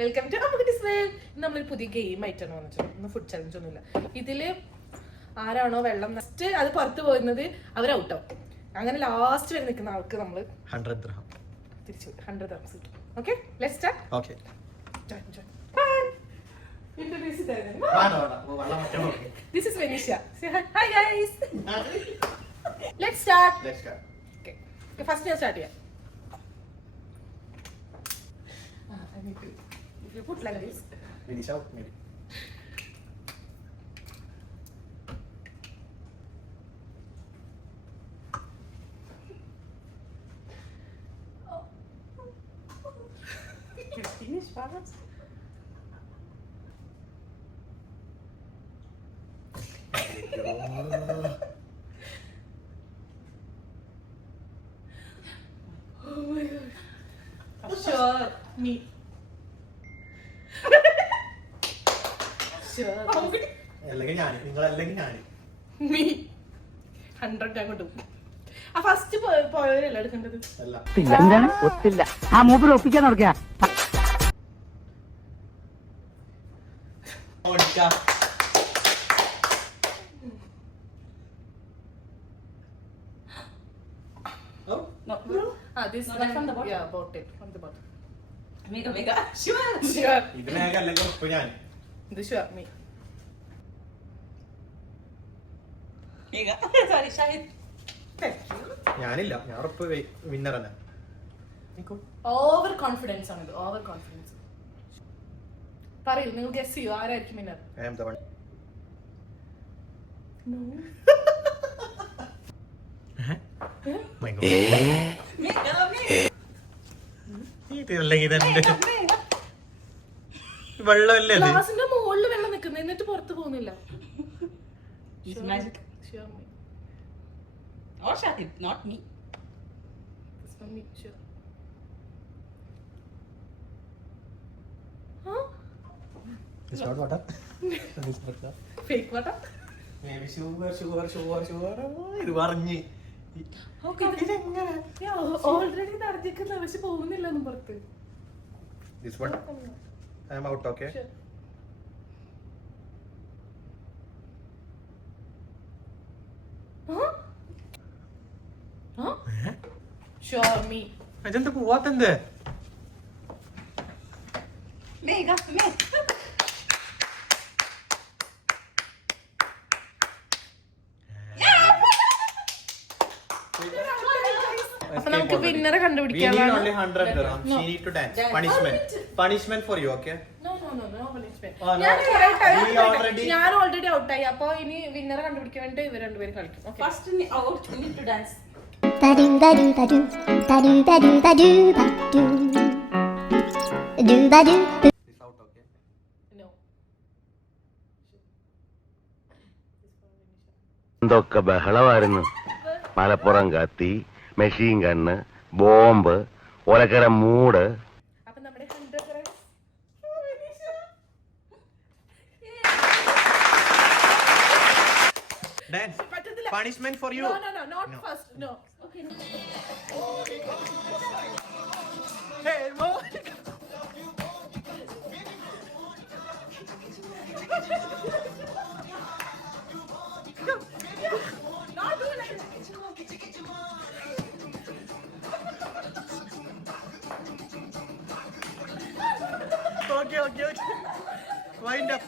Welcome to അമ്മക്കുട്ടീസ് world. നമ്മളൊരു പുതിയ game ആയിട്ടാണ് വന്നിട്ടുള്ളത്. ഇന്ന് ഫുഡ് ചലഞ്ച് ഒന്നുമില്ല. ഇതില് ആരാണോ വെള്ളം നെക്സ്റ്റ് അത് പുറത്ത് പോകുന്നത് അവർ ഔട്ടാവും. അങ്ങനെ ലാസ്റ്റ് വരെ നിൽക്കുന്ന ആൾക്ക് നമ്മൾ 100 dirham തിരിച്ചു 100 dirhams കിട്ടും. Okay, let's start. Okay Introduce it. This is Venetia. Say hi guys. Let's start. Okay, first you start here. I need to. If you put like this. Venetia, maybe. Finish fast. Oh my god. Sure, me. Sure. അല്ലെങ്കിൽ ഞാൻ നിങ്ങളല്ലെങ്കിൽ ഞാൻ Me. 100 അങ്ങോട്ട് പോകും. ആ first പോയവരല്ല എടുക്കേണ്ടത്. അല്ല എന്താണ് ഒത്തില്ല ആ മൂപ്പർ ഒപ്പിക്കാൻ നടക്കുക ഓടിക്കാം. No. This No, one that from the bottom? Yeah, bottom. From the bottom. Mega. Sure. Sure. ഇത് മേഘ അല്ലെങ്കിൽ ഉപ്പ് ഞാൻ This sure, me. Mega. Sorry, Shahid. Thank you. ഞാനില്ല, ഞാൻ ഉറപ്പ് വിന്നർ തന്നെ. Over confidence ആണ് ഇത്. Over confidence. പറയൂ, നിങ്ങൾ ഗസ് ചെയ്യൂ ആരായിരിക്കും winner? I am the one. No. My God. Mega. ഇത് അല്ലെങ്കിൽ ഇതെന്റെ വെള്ളമല്ലേ ഇത്? ഗ്ലാസിന്റെ മുകളിൽ വെള്ളം നിൽക്കുന്നു എന്നിട്ട് പുറത്ത് പോകുന്നില്ല. It's magic. Sure, me. Or Shahid, not me. This one me. Sure. Huh? It's not water. It's not water. Fake water? Maybe sugar. ഇത് പറഞ്ഞ് Okay. ഓൾറെഡി നടന്നിക്കുന്ന പക്ഷെ പോകുന്നില്ലെന്നും പുറത്ത്. This one. I am out, okay? Sure. Huh? Huh? Sure, me. അതെന്താ പോവാത്തെന്ത്? Mega. അപ്പൊ നമുക്ക് വിന്നറെ We need കണ്ടുപിടിക്കാനാണ്. only 100 dirham. She need to dance. Punishment for you, okay? No punishment. Oh, no. ഞാൻ already ഔട്ടായി. അപ്പൊ ഇനി വിന്നറെ കണ്ടുപിടിക്കാൻ വേണ്ടി ഇവർ രണ്ടുപേരും കളിക്കും. Okay. First out, we need to dance. Ba-do ba-do ba-do, ba-do ba-do ba-do ba-do, do ba-do. It's out, okay? No. എന്തൊക്കെ ബഹളമായിരുന്നു. മലപ്പുറം കത്തി, മെഷീൻ ഗണ്ണ്, ബോംബ്, ഒലക്കര മൂട്. അപ്പൊ നമ്മുടെ 100 grams. Dance. പറ്റത്തില്ല. Punishment for you. No, not first. No. Okay. Hey, mo. Not do like that. Okay. Wind up.